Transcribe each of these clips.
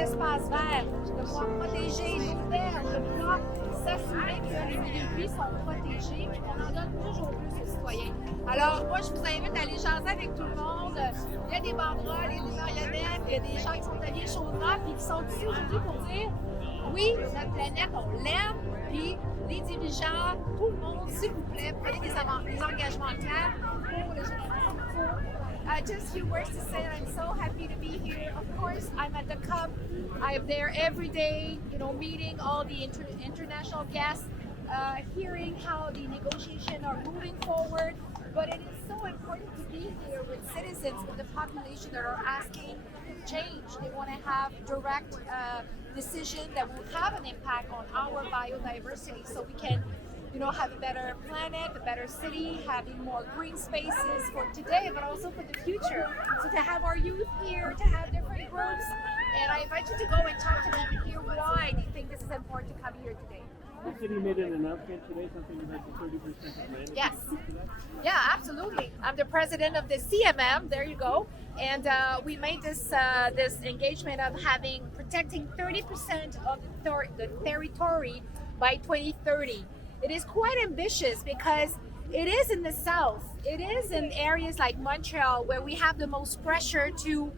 Espaces verts, de pouvoir protéger nos terres, de pouvoir s'assurer que les milieux de vie sont protégés et qu'on en donne toujours plus aux citoyens. Alors, moi, je vous invite à aller jaser avec tout le monde. Il y a des banderoles, il y a des marionnettes, il y a des gens qui sont habillés chaudement et qui sont ici aujourd'hui pour dire oui, notre planète, on l'aime, puis les dirigeants, tout le monde, s'il vous plaît, prenez des engagements clairs pour les générations futures. Just a few words to say that I'm so happy to be here. Of course, I'm at the COP. I'm there every day, meeting all the international guests, hearing how the negotiations are moving forward. But it is so important to be here with citizens, with the population that are asking change. They want to have direct decision that will have an impact on our biodiversity so we can have a better planet, a better city, having more green spaces for today, but also for the future. So to have our youth here, to have different groups, and I invite you to go and talk to them and hear why they think this is important to come here today. The city made an announcement today, something like the 30% of land. Yes. Yeah, absolutely. I'm the president of the CMM. There you go. And we made this engagement of protecting 30% of the territory by 2030. It is quite ambitious because it is in the south. It is in areas like Montreal where we have the most pressure to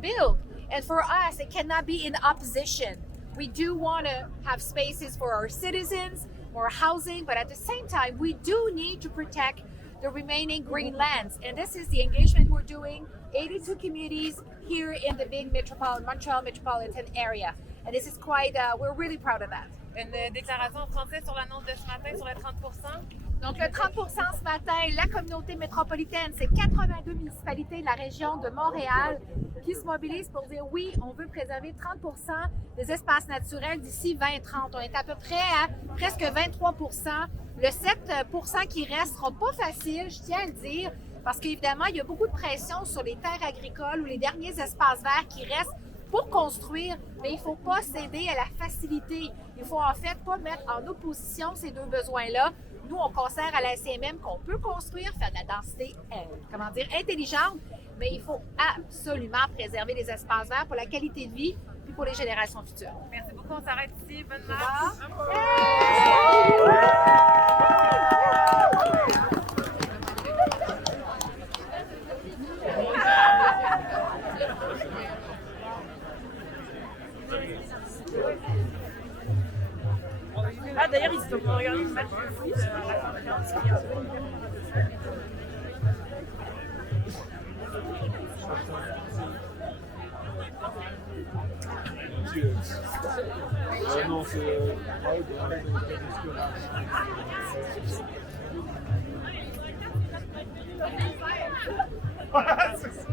build. And for us, it cannot be in opposition. We do want to have spaces for our citizens, more housing, but at the same time, we do need to protect the remaining green lands. And this is the engagement we're doing, 82 communities here in the big Montreal metropolitan area. And this is quite, we're really proud of that. Une déclaration en français sur l'annonce de ce matin sur les 30%. Donc, le 30% ce matin, la communauté métropolitaine, c'est 82 municipalités de la région de Montréal qui se mobilisent pour dire oui, on veut préserver 30% des espaces naturels d'ici 2030. On est à peu près à presque 23%. Le 7% qui reste sera pas facile, je tiens à le dire, parce qu'évidemment, il y a beaucoup de pression sur les terres agricoles ou les derniers espaces verts qui restent pour construire, mais il ne faut pas céder à la facilité. Il faut en fait pas mettre en opposition ces deux besoins-là. Nous, on considère à la SCMM qu'on peut construire, faire de la densité, intelligente, mais il faut absolument préserver les espaces verts pour la qualité de vie et pour les générations futures. Merci beaucoup, on s'arrête ici. Bonne marche. Ah d'ailleurs ils sont pour regarder le match de foot à la conférence qui est Non, c'est c'est ça.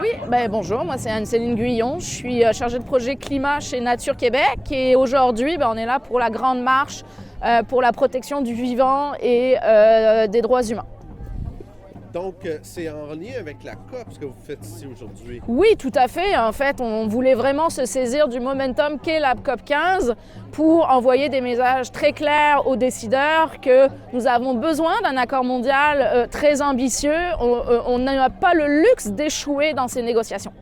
Oui, bonjour, moi c'est Anne-Céline Guyon, je suis chargée de projet climat chez Nature Québec et aujourd'hui on est là pour la grande marche pour la protection du vivant et des droits humains. Donc, c'est en lien avec la COP ce que vous faites ici aujourd'hui? Oui, tout à fait. En fait, on voulait vraiment se saisir du momentum qu'est la COP 15 pour envoyer des messages très clairs aux décideurs que nous avons besoin d'un accord mondial très ambitieux. On n'a pas le luxe d'échouer dans ces négociations.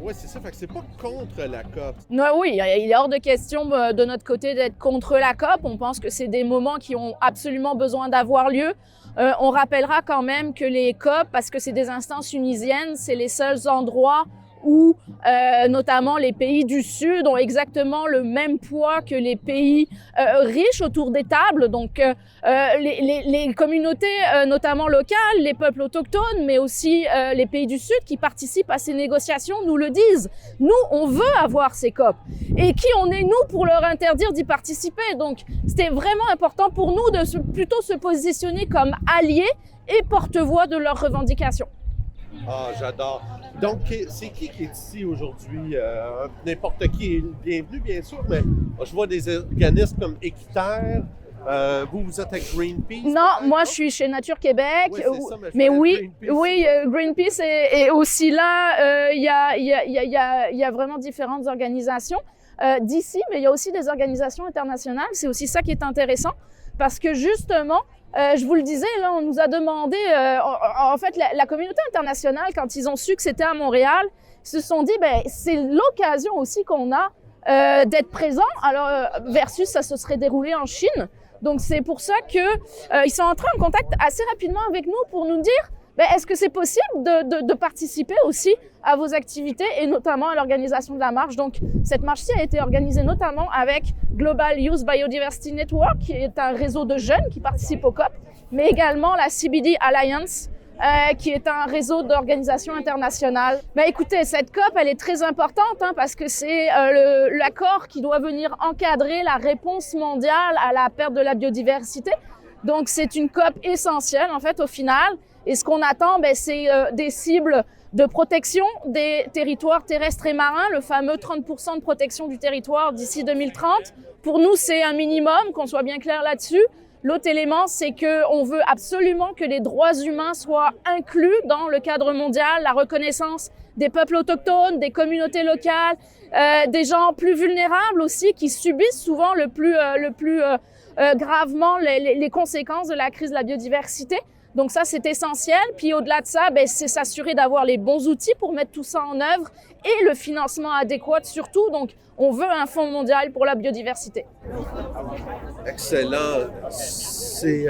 Oui, c'est ça. Fait que c'est pas contre la COP. Non, oui, il est hors de question de notre côté d'être contre la COP. On pense que c'est des moments qui ont absolument besoin d'avoir lieu. On rappellera quand même que les COP, parce que c'est des instances unisiennes, c'est les seuls endroits où notamment les pays du Sud ont exactement le même poids que les pays riches autour des tables. Donc les communautés, notamment locales, les peuples autochtones, mais aussi les pays du Sud qui participent à ces négociations nous le disent. Nous, on veut avoir ces COP. Et qui on est, nous, pour leur interdire d'y participer? Donc c'était vraiment important pour nous de plutôt se positionner comme alliés et porte-voix de leurs revendications. Ah, j'adore. Donc, c'est qui est ici aujourd'hui? N'importe qui est bienvenu, bien sûr, mais je vois des organismes comme Équiterre. Vous êtes avec Greenpeace? Non, moi je suis chez Nature Québec. Oui, c'est ça, mais oui, Greenpeace. oui, Greenpeace est aussi là. Il y a vraiment différentes organisations d'ici, mais il y a aussi des organisations internationales. C'est aussi ça qui est intéressant parce que justement, je vous le disais, là, on nous a demandé, en fait, la communauté internationale, quand ils ont su que c'était à Montréal, ils se sont dit, c'est l'occasion aussi qu'on a d'être présent. Alors, versus, ça se serait déroulé en Chine. Donc, c'est pour ça qu'ils sont entrés en contact assez rapidement avec nous pour nous dire, est-ce que c'est possible de participer aussi à vos activités et notamment à l'organisation de la marche. Donc, cette marche-ci a été organisée notamment avec Global Youth Biodiversity Network, qui est un réseau de jeunes qui participent au COP, mais également la CBD Alliance, qui est un réseau d'organisations internationales. Mais écoutez, cette COP, elle est très importante parce que c'est l'accord qui doit venir encadrer la réponse mondiale à la perte de la biodiversité. Donc, c'est une COP essentielle, en fait, au final. Et ce qu'on attend, c'est des cibles de protection des territoires terrestres et marins, le fameux 30% de protection du territoire d'ici 2030. Pour nous, c'est un minimum, qu'on soit bien clair là-dessus. L'autre élément, c'est qu'on veut absolument que les droits humains soient inclus dans le cadre mondial, la reconnaissance des peuples autochtones, des communautés locales, des gens plus vulnérables aussi qui subissent souvent le plus gravement les conséquences de la crise de la biodiversité. Donc ça, c'est essentiel. Puis au-delà de ça, c'est s'assurer d'avoir les bons outils pour mettre tout ça en œuvre et le financement adéquat surtout. Donc, on veut un fonds mondial pour la biodiversité. Excellent. C'est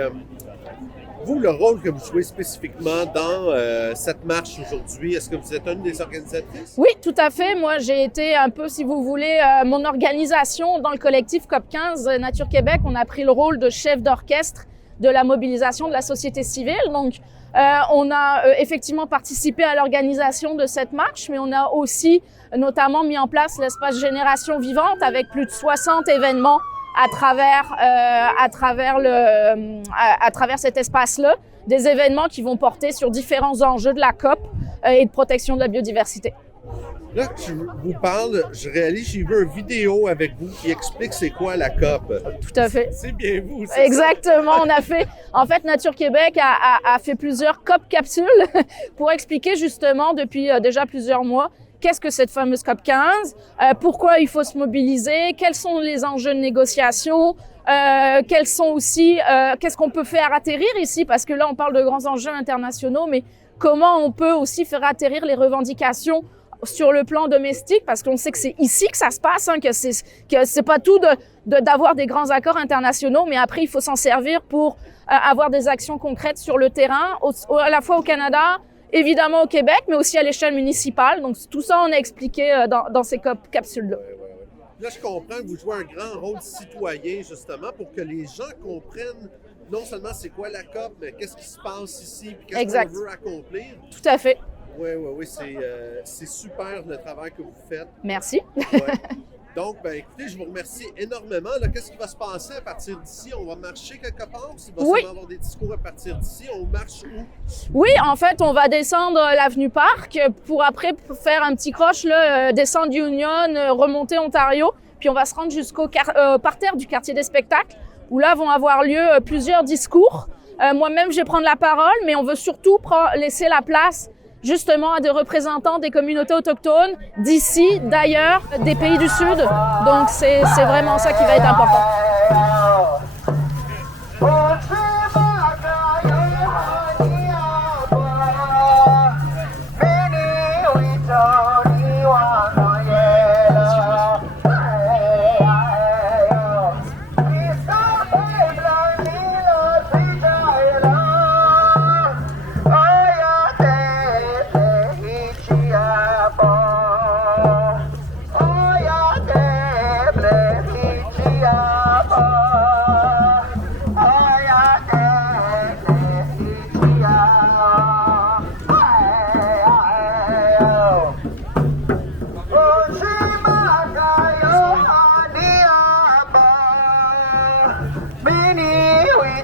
vous, le rôle que vous jouez spécifiquement dans cette marche aujourd'hui, est-ce que vous êtes une des organisatrices? Oui, tout à fait. Moi, j'ai été un peu, si vous voulez, mon organisation dans le collectif COP 15 Nature Québec. On a pris le rôle de chef d'orchestre de la mobilisation de la société civile. Donc, on a effectivement participé à l'organisation de cette marche, mais on a aussi notamment mis en place l'espace Génération Vivante avec plus de 60 événements à travers cet espace-là, des événements qui vont porter sur différents enjeux de la COP et de protection de la biodiversité. Là, je vous parle, je réalise, j'ai vu une vidéo avec vous qui explique c'est quoi la COP. Tout à fait. C'est bien vous, c'est exactement, ça? On a fait, en fait, Nature Québec a fait plusieurs COP capsules pour expliquer justement depuis déjà plusieurs mois qu'est-ce que cette fameuse COP 15, pourquoi il faut se mobiliser, quels sont les enjeux de négociation, quels sont aussi, qu'est-ce qu'on peut faire atterrir ici, parce que là, on parle de grands enjeux internationaux, mais comment on peut aussi faire atterrir les revendications sur le plan domestique, parce qu'on sait que c'est ici que ça se passe, que c'est pas tout d'avoir des grands accords internationaux, mais après, il faut s'en servir pour avoir des actions concrètes sur le terrain, à la fois au Canada, évidemment au Québec, mais aussi à l'échelle municipale. Donc, tout ça, on a expliqué dans ces capsules-là. Là, je comprends que vous jouez un grand rôle citoyen, justement, pour que les gens comprennent non seulement c'est quoi la COP, mais qu'est-ce qui se passe ici, puis qu'est-ce Exact. qu'on veut accomplir. Tout à fait. Oui, c'est super le travail que vous faites. Merci. Ouais. Donc, ben, écoutez, je vous remercie énormément. Là, qu'est-ce qui va se passer à partir d'ici? On va marcher quelque part? Il va Oui. sûrement avoir des discours à partir d'ici. On marche où? Oui, en fait, on va descendre l'avenue Park pour après faire un petit croche, là, descendre Union, remonter Ontario, puis on va se rendre jusqu'au parterre du quartier des spectacles, où là vont avoir lieu plusieurs discours. Moi-même, je vais prendre la parole, mais on veut surtout laisser la place justement à des représentants des communautés autochtones d'ici, d'ailleurs, des pays du Sud. Donc c'est vraiment ça qui va être important.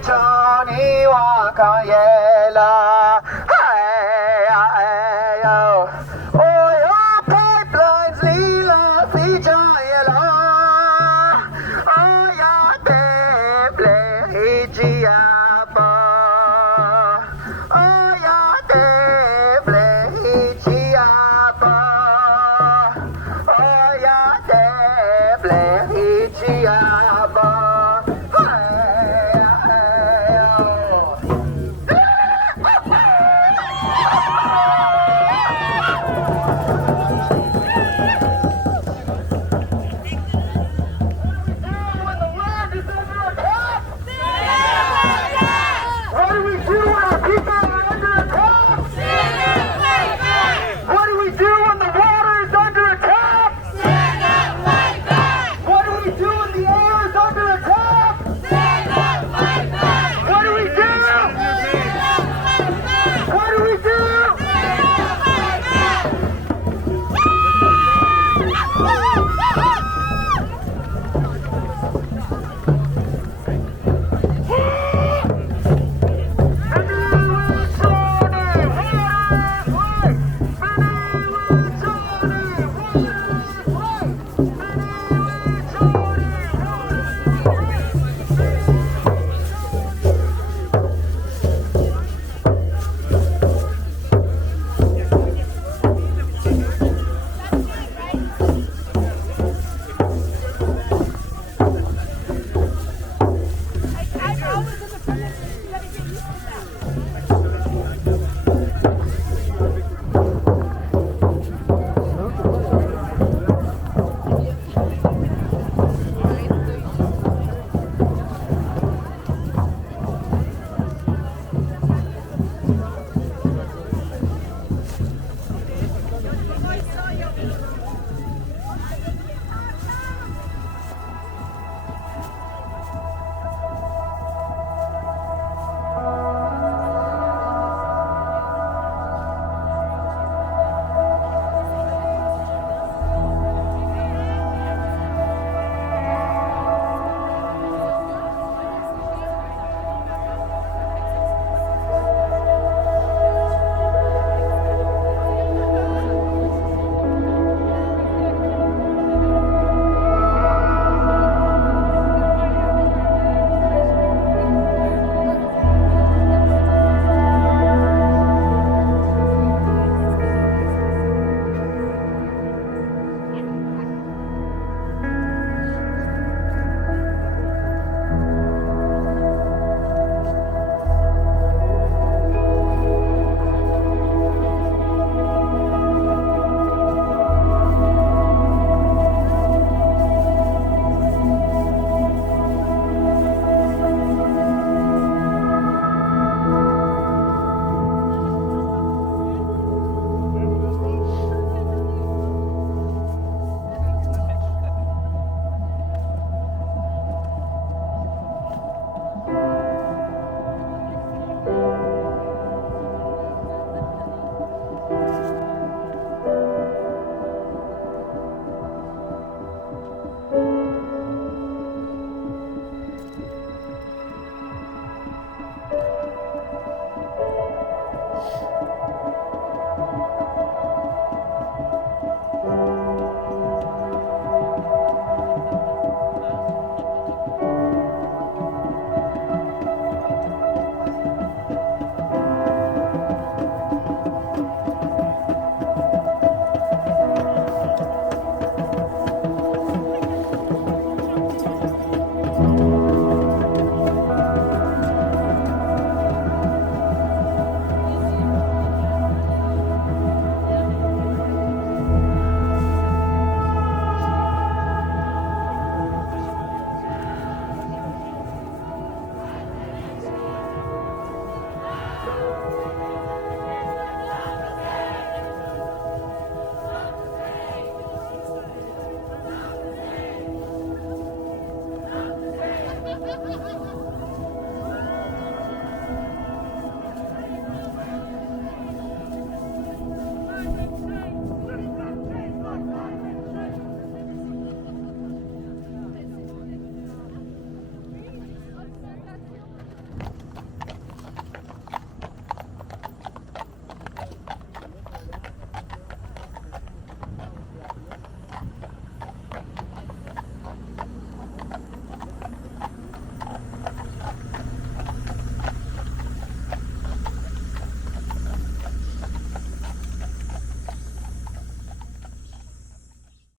Johnny Wakayela.